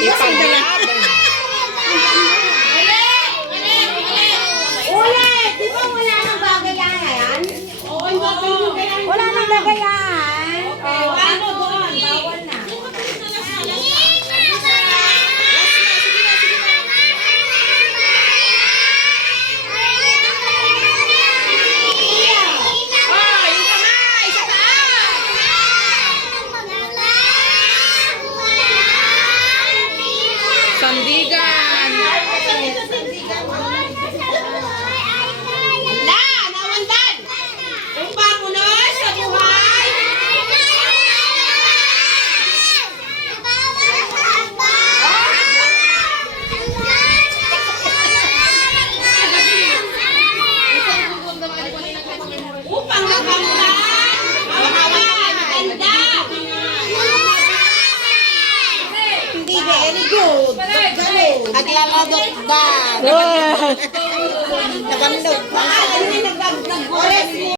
Ipagdala. Ulit! Di ba wala nang bagayan? Wala nang bagayan. Ano doon? Bawal na. Sandigan. La! Nawandan! Kung pamunos sa buhay! Upang makamtan! Makamtan! Maganda! Hindi, very good. Galing. Aglaladot ba? Nagandog.